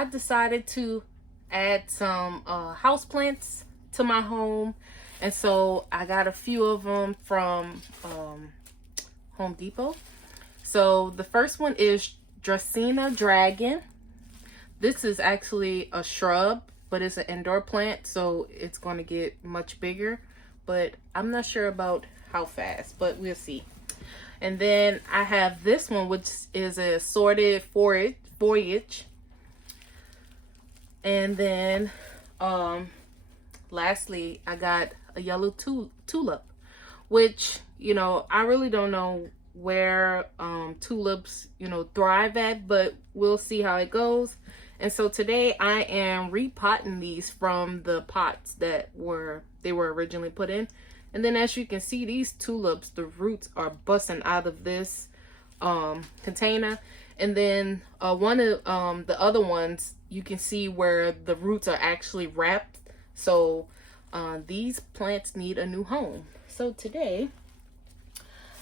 I decided to add some houseplants to my home. And so I got a few of them from Home Depot. So the first one is Dracaena Dragon. This is actually a shrub, but it's an indoor plant, so it's going to get much bigger. But I'm not sure about how fast, but we'll see. And then I have this one, which is a assorted foliage. And then lastly, I got a yellow tulip, which, you know, I really don't know where tulips, you know, thrive at, but we'll see how it goes. And so today I am repotting these from the pots that they were originally put in. And then as you can see, these tulips, the roots are busting out of this container. And then one of the other ones, you can see where the roots are actually wrapped. So these plants need a new home. So today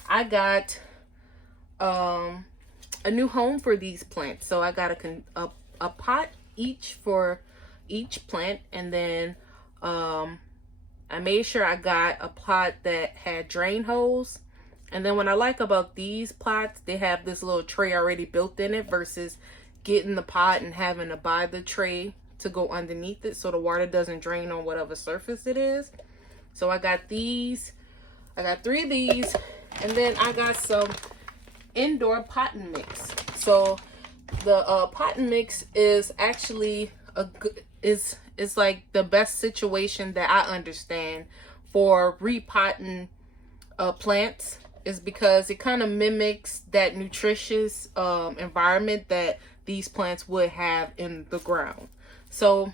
I got a new home for these plants. So I got a pot each for each plant, and then I made sure I got a pot that had drain holes. And then what I like about these pots, they have this little tray already built in it versus getting the pot and having to buy the tray to go underneath it so the water doesn't drain on whatever surface it is. So I got these. I got 3 of these, and then I got some indoor potting mix. So the potting mix is actually is like the best situation that I understand for repotting plants, is because it kind of mimics that nutritious environment that these plants would have in the ground. So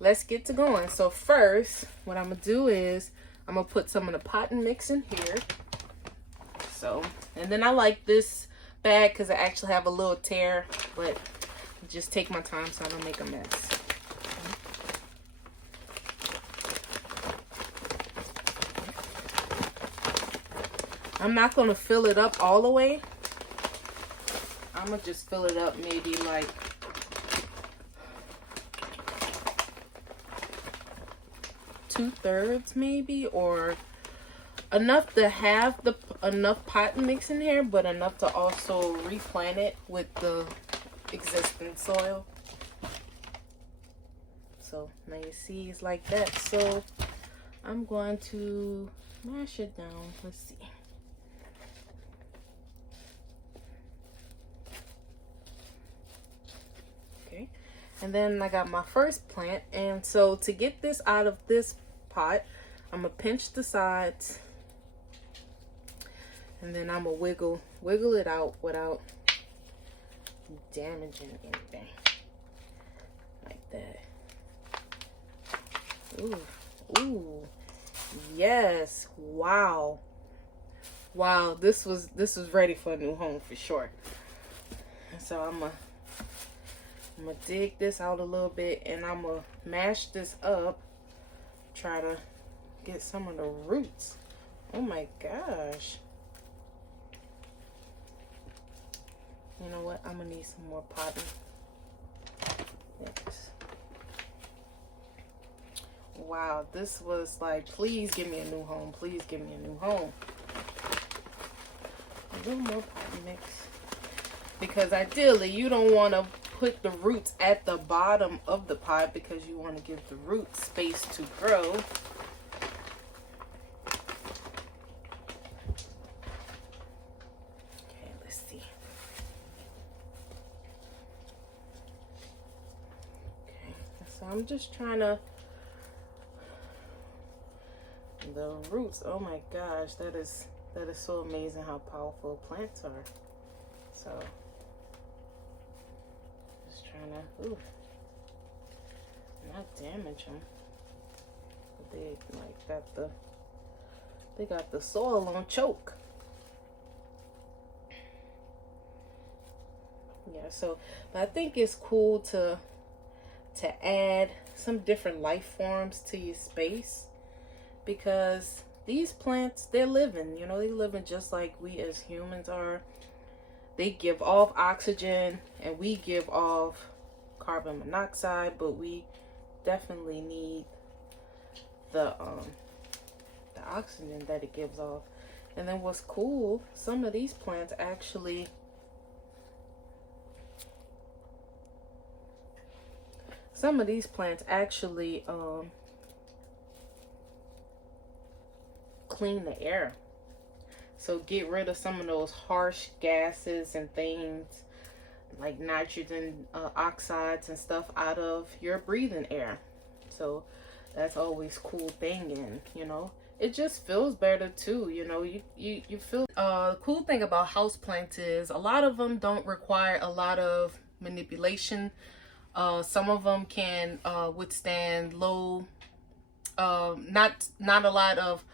let's get to going. So first, what I'm gonna do is I'm gonna put some of the potting mix in here. So, and then I like this bag because I actually have a little tear, but just take my time so I don't make a mess. I'm not going to fill it up all the way. I'm going to just fill it up maybe like two-thirds maybe, or enough to have enough potting mix in here, but enough to also replant it with the existing soil. So now you see it's like that. So I'm going to mash it down. Let's see. Okay, and then I got my first plant, and so to get this out of this pot, I'm gonna pinch the sides, and then I'm gonna wiggle it out without damaging anything. Like that. Ooh, ooh, yes, wow. Wow, this was ready for a new home for sure. And so I'm gonna dig this out a little bit, and I'm gonna mash this up, try to get some of the roots. Oh my gosh. You know what? I'm gonna need some more potting. Yes. Wow, this was like, please give me a new home. Please give me a new home. A little more potting mix. Because ideally, you don't want to put the roots at the bottom of the pot because you want to give the roots space to grow. Okay, let's see. Okay, so I'm just trying to, the roots, oh my gosh, that is so amazing how powerful plants are. So just trying to, ooh, not damage them. But they like got the soil on choke. Yeah, so but I think it's cool to add some different life forms to your space, because these plants, they're living, you know, they're living just like we as humans are. They give off oxygen, and we give off carbon monoxide, but we definitely need the oxygen that it gives off. And then what's cool, some of these plants actually clean the air. So get rid of some of those harsh gases and things like nitrogen oxides and stuff out of your breathing air. So that's always a cool thing, and you know, it just feels better too. You know, you feel the cool thing about houseplants is a lot of them don't require a lot of manipulation. Some of them can withstand low, not a lot of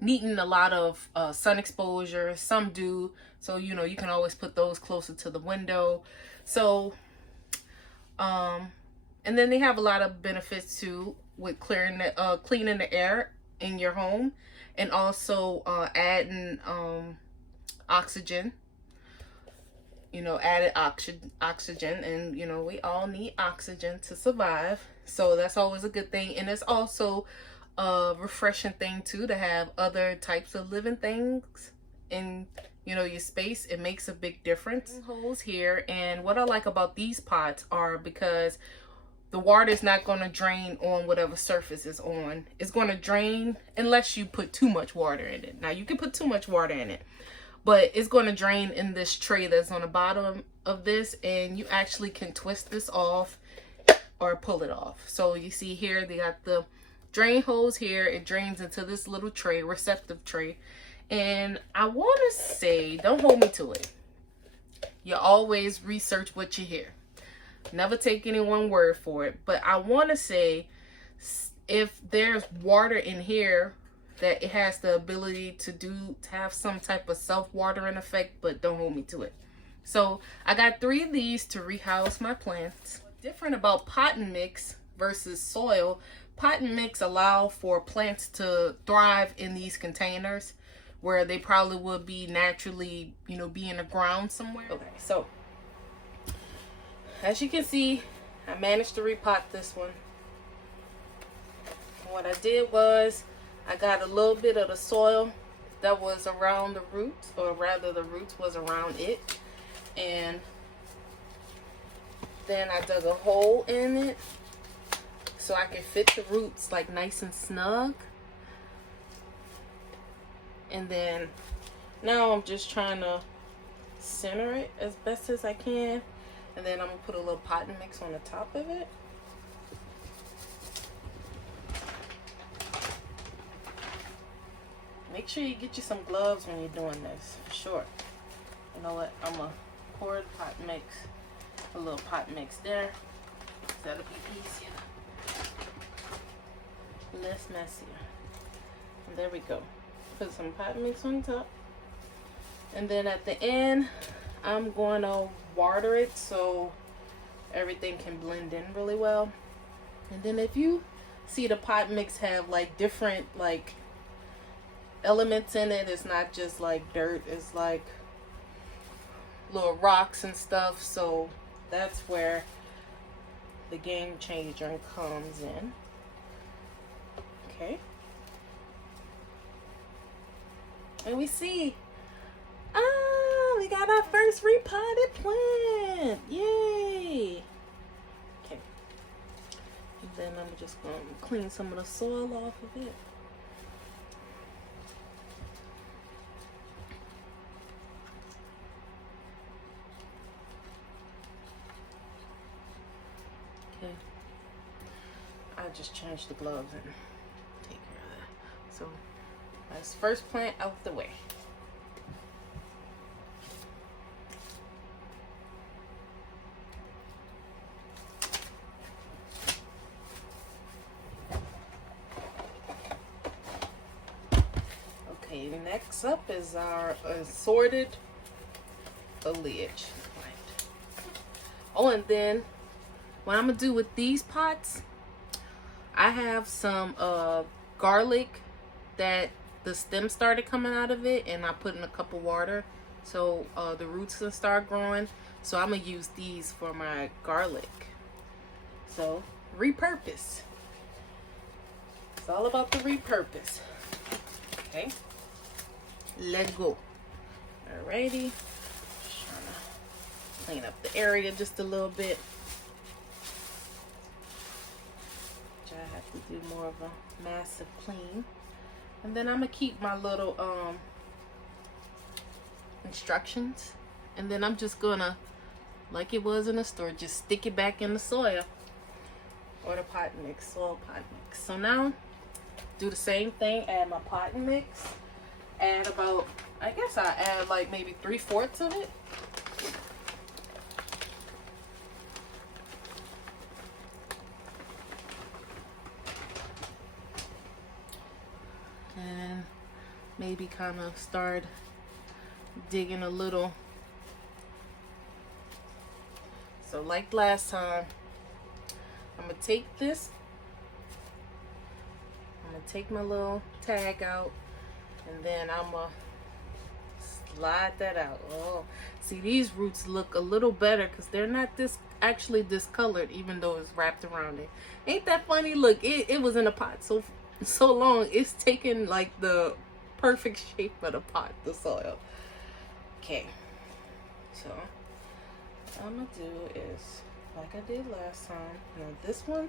needing a lot of sun exposure. Some do, so you know, you can always put those closer to the window. So and then they have a lot of benefits too with cleaning the air in your home, and also adding oxygen. You know, added oxygen, and you know, we all need oxygen to survive, so that's always a good thing. And it's also a refreshing thing too to have other types of living things in, you know, your space. It makes a big difference. Holes here, and what I like about these pots are because the water is not going to drain on whatever surface is on. It's going to drain unless you put too much water in it. Now you can put too much water in it, but it's going to drain in this tray that's on the bottom of this, and you actually can twist this off or pull it off. So you see here, they got the drain hose here. It drains into this little tray, receptive tray. And I want to say, don't hold me to it. You always research what you hear. Never take anyone's word for it. But I want to say, if there's water in here, that it has the ability to have some type of self-watering effect, but don't hold me to it. So I got 3 of these to rehouse my plants. What's different about potting mix versus soil, potting mix allow for plants to thrive in these containers where they probably would be naturally, you know, be in the ground somewhere. Okay, so as you can see, I managed to repot this one. And what I did was I got a little bit of the soil that was around the roots, or rather the roots was around it, and then I dug a hole in it so I could fit the roots like nice and snug. And then now I'm just trying to center it as best as I can, and then I'm gonna put a little potting mix on the top of it. Make sure you get you some gloves when you're doing this, for sure. You know what? I'm gonna pour the pot mix, a little pot mix there. That'll be easier, less messier. And there we go. Put some pot mix on top, and then at the end, I'm going to water it so everything can blend in really well. And then if you see the pot mix have like different like elements in it, it's not just like dirt, it's like little rocks and stuff. So that's where the game changer comes in. Okay, and we see, we got our first repotted plant. Yay! Okay, and then I'm just going to clean some of the soil off of it. Okay, I just changed the gloves and take care of that. So that's first plant out the way. Okay, next up is our assorted foliage plant. Oh, and then what I'm gonna do with these pots, I have some garlic that the stem started coming out of it, and I put in a cup of water so the roots can start growing. So I'm gonna use these for my garlic. So repurpose. It's all about the repurpose. Okay. Let go. Alrighty. Just trying to clean up the area just a little bit. Which I have to do more of a massive clean. And then I'm gonna keep my little instructions. And then I'm just gonna, like it was in the store, just stick it back in the soil. Or the pot mix, soil pot mix. So now, do the same thing, add my pot mix. Add about, I guess I add like maybe 3/4 of it. And maybe kind of start digging a little. So like last time, I'm gonna take this, I'm gonna take my little tag out, and then I'm gonna slide that out. Oh, see, these roots look a little better because they're not actually discolored, even though it's wrapped around it. Ain't that funny? Look, it was in a pot so long, it's taken like the perfect shape of the pot, the soil. Okay, so what I'm gonna do is, like I did last time. Now this one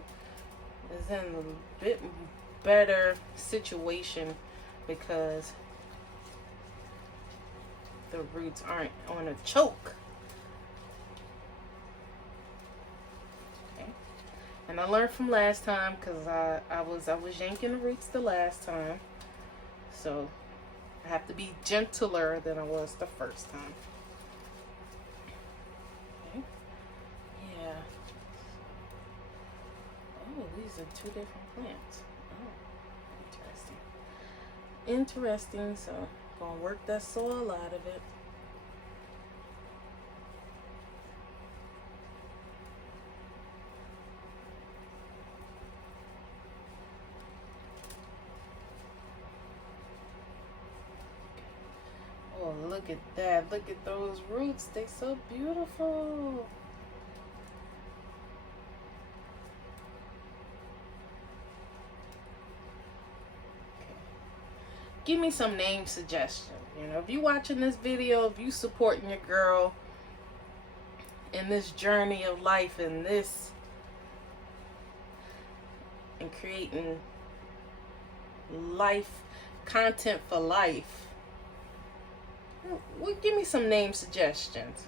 is in a bit better situation because the roots aren't on a choke. Okay. And I learned from last time because I was yanking the roots the last time. So I have to be gentler than I was the first time. Okay. Yeah. Oh, these are two different plants. Oh, interesting. Interesting. So I'm gonna work that soil out of it. Oh, look at that. Look at those roots. They're so beautiful. Give me some name suggestions. You know, if you're watching this video, if you supporting your girl in this journey of life and this and creating life content for life, well, give me some name suggestions.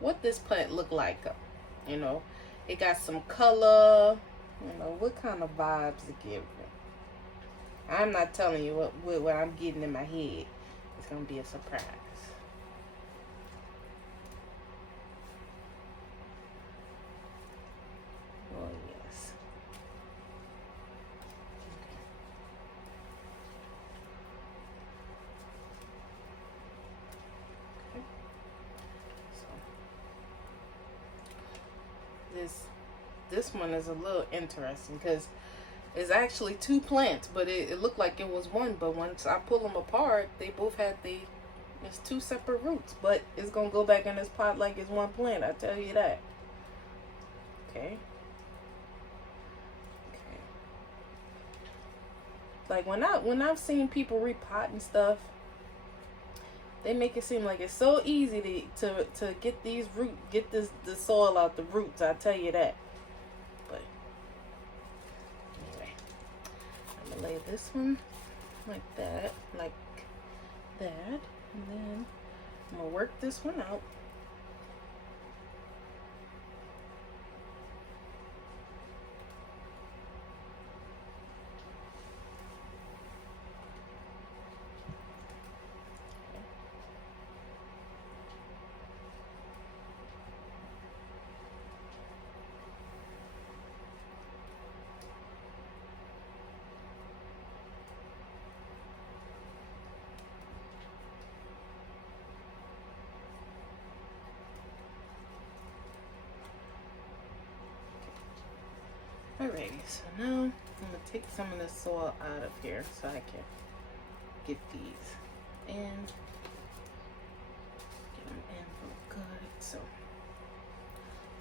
What this plant look like? You know, it got some color. You know, what kind of vibes it give? I'm not telling you what I'm getting in my head. It's going to be a surprise. Oh, yes. Okay. So, this one is a little interesting because it's actually two plants, but it looked like it was one. But once I pull them apart, they both had it's two separate roots. But it's gonna go back in this pot like it's one plant. I tell you that. Okay. Okay. Like when I've seen people repot and stuff, they make it seem like it's so easy to get the soil out the roots. I tell you that. Lay this one like that, and then I'm gonna work this one out. Alrighty, so now I'm gonna take some of the soil out of here so I can get these in. Get them in real good. So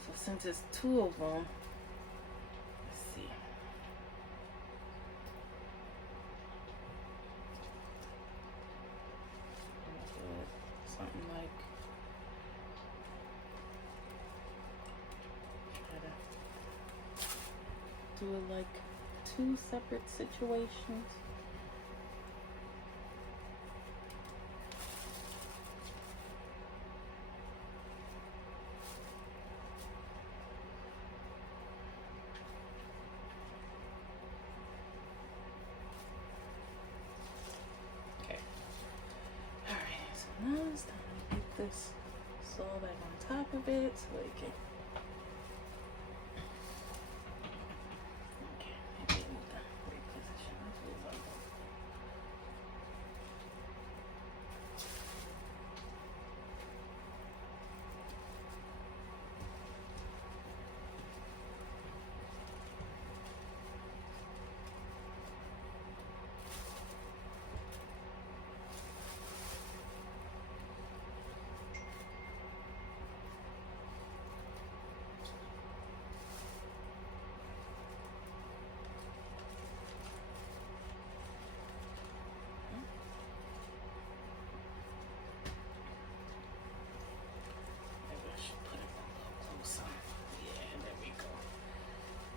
So since it's 2 of them, let's see. Something like, try to do it like 2 separate situations. Now it's time to get this soil back on top of it so it can. Okay, maybe I need to reposition this a little bit.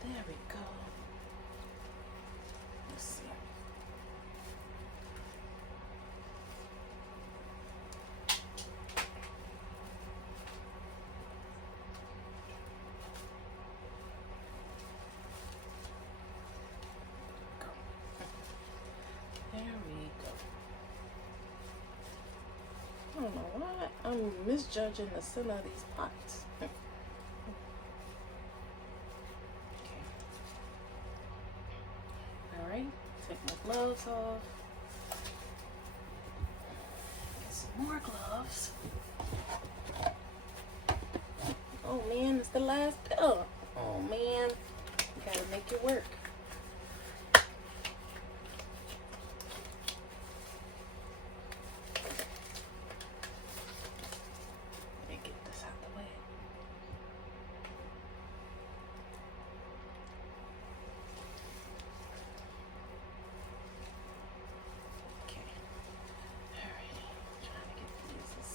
There we go. Let's see. There we go. I don't know why I'm misjudging the center of these pots. Take my gloves off. Get some more gloves. Oh man, it's the last pill. Oh man, you gotta make it work. Let me get this out of the way.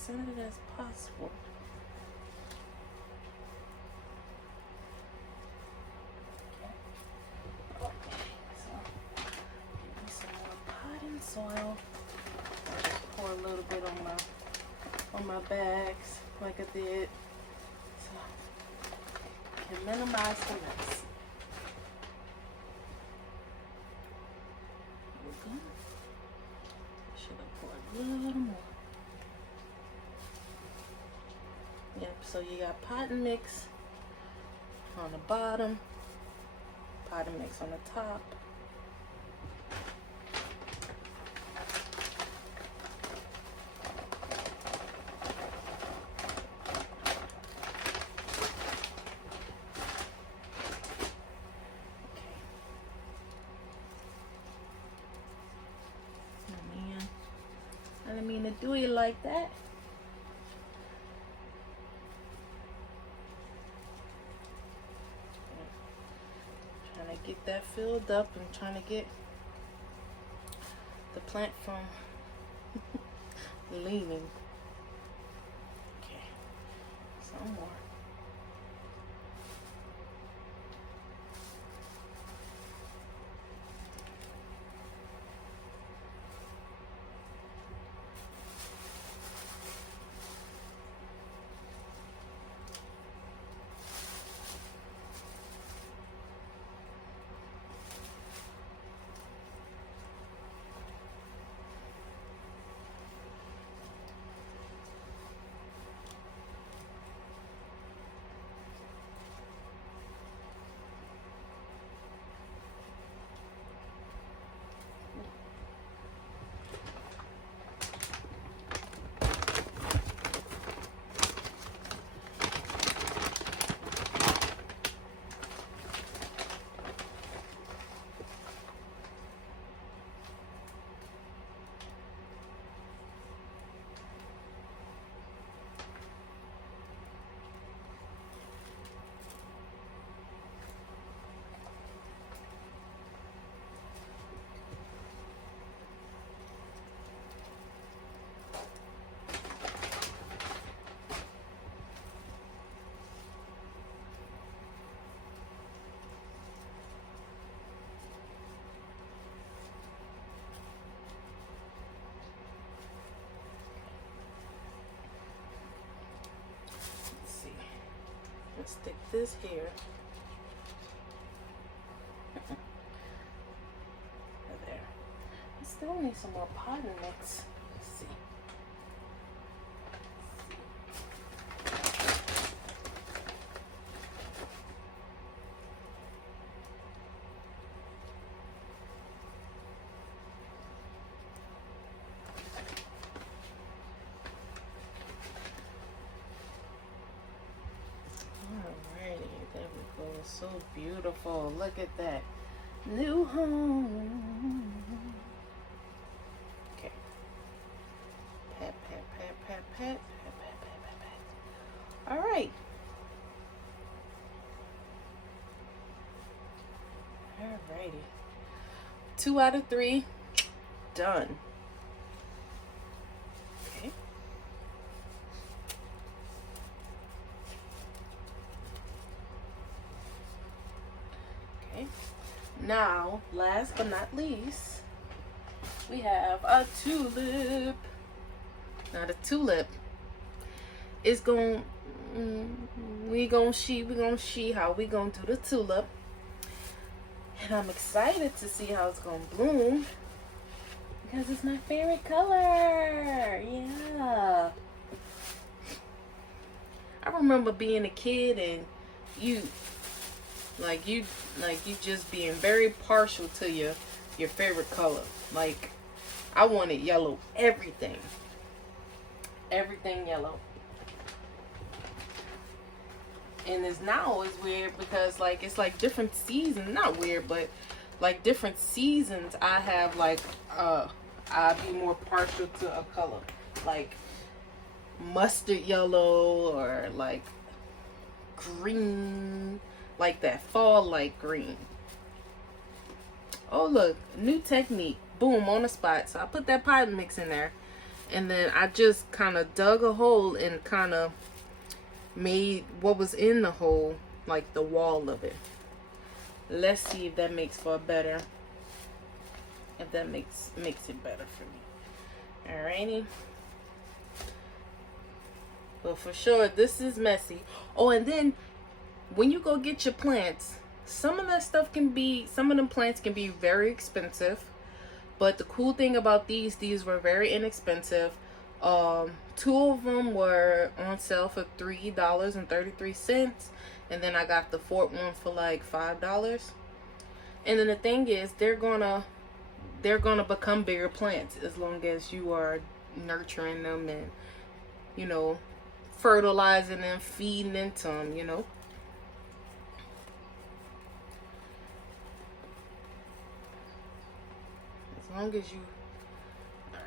Centered as possible. Okay, so give me some more potting soil. I'll just pour a little bit on my bags like I did, so I can minimize the mess. There we go. Should have poured a little more. Yep, so you got potting mix on the bottom, potting mix on the top. Okay. Oh man, I didn't mean to do it like that. Get that filled up and trying to get the plant from leaning. Okay, some more. stick this here. There. I still need some more potting mix. Let's see. So beautiful. Look at that. New home. Okay. Pat, pat, pat, pat, pat, pat, pat, pat, pat, pat. All right. Alrighty. 2 out of 3. Done. Okay. Now, last but not least, we have a tulip. Now the tulip is we gonna see how we gonna do the tulip, and I'm excited to see how it's gonna bloom because it's my favorite color. Yeah, I remember being a kid and you just being very partial to your favorite color. Like, I wanted yellow, everything yellow. And it's now is weird because like it's like different seasons, not weird, but like different seasons I have like I'd be more partial to a color like mustard yellow or like green, like that fall light green. Oh look, new technique. Boom, on the spot. So I put that potting mix in there, and then I just kind of dug a hole and kind of made what was in the hole like the wall of it. Let's see if that makes for a better, if that makes it better for me. Alrighty. But for sure this is messy. Oh, and then when you go get your plants, some of them plants can be very expensive, but the cool thing about these were very inexpensive. 2 of them were on sale for $3.33, and then I got the 4th one for like $5. And then the thing is, they're gonna become bigger plants as long as you are nurturing them and, you know, fertilizing them, feeding into them, you know. As long as you, all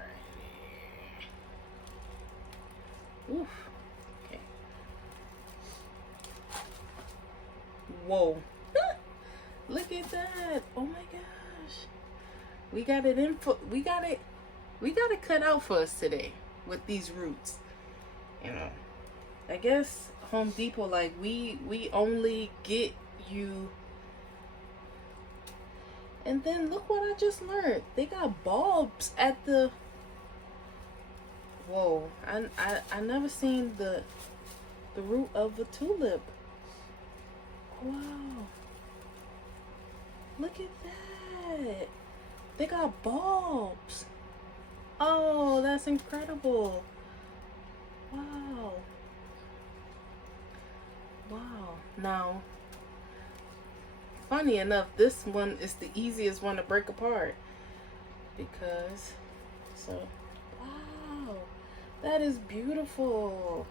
right. Oof. Okay. Whoa. Look at that. Oh my gosh. We got it we got it cut out for us today with these roots. You know, I guess Home Depot, like we only get you. And then look what I just learned. They got bulbs at the. Whoa! I never seen the root of a tulip. Wow! Look at that. They got bulbs. Oh, that's incredible. Wow. Wow. Now, funny enough, this one is the easiest one to break apart because, so, wow, that is beautiful.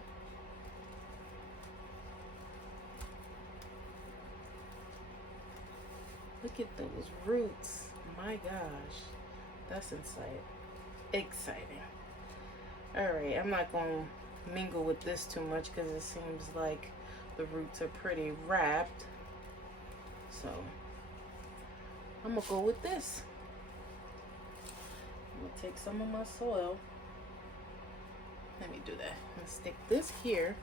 Look at those roots. My gosh, that's exciting. All right, I'm not going to mingle with this too much because it seems like the roots are pretty wrapped. So I'm gonna go with this. I'm gonna take some of my soil. Let me do that. I'm gonna stick this here.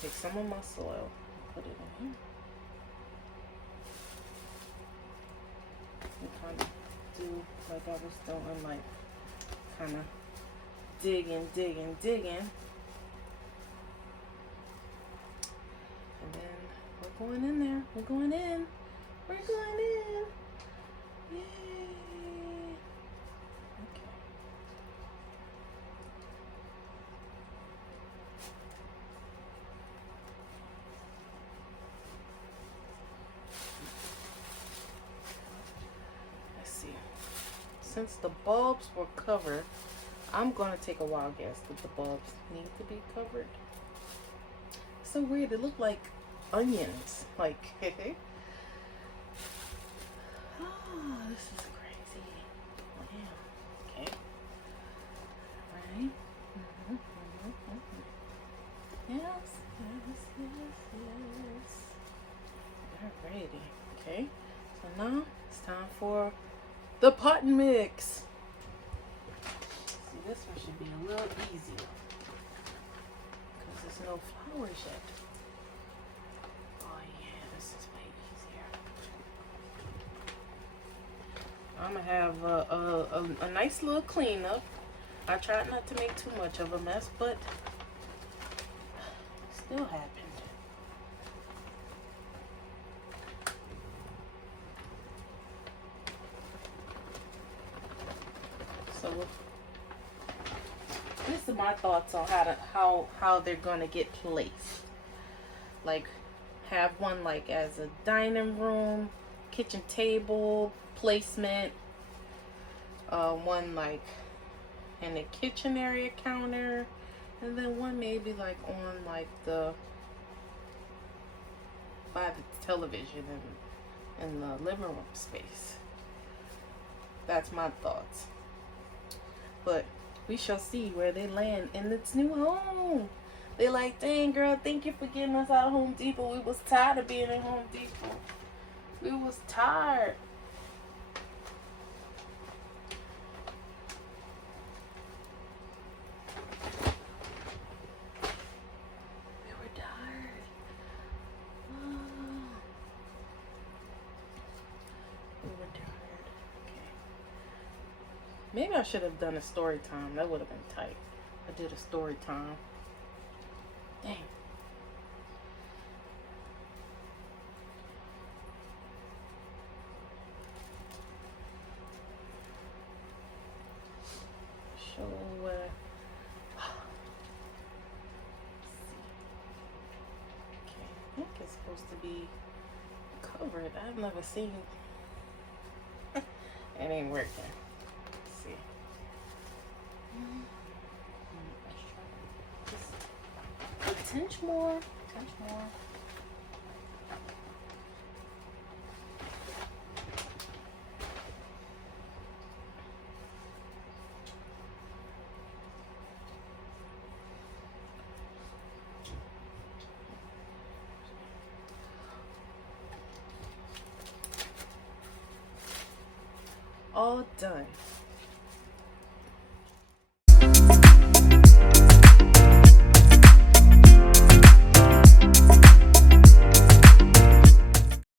Take some of my soil. Put it in here. And kind of do like I was doing, like kind of digging. And then going in there. We're going in. We're going in. Yay. Okay. Let's see. Since the bulbs were covered, I'm going to take a wild guess that the bulbs need to be covered. So weird. They look like onions. Like, hey. Oh, this is crazy. Wow. Okay. Right. Yes, yes, yes, yes. Alrighty. Okay. So now it's time for the potting mix. See, this one should be a little easier because there's no flowers yet. Oh yeah, this is way easier. I'm gonna have a nice little cleanup. I tried not to make too much of a mess, but it still happened. So these are my thoughts on how they're gonna get placed. Like, have one like as a dining room, kitchen table placement. One like in the kitchen area counter, and then one maybe like on like the by the television and in the living room space. That's my thoughts. But we shall see where they land in its new home. They like, dang girl, thank you for getting us out of Home Depot. We was tired of being in Home Depot. We was tired. Maybe I should have done a story time. That would have been tight. I did a story time. Dang. Show where. Okay, I think it's supposed to be covered. I've never seen. It ain't working. See. Just a tinge more. All done.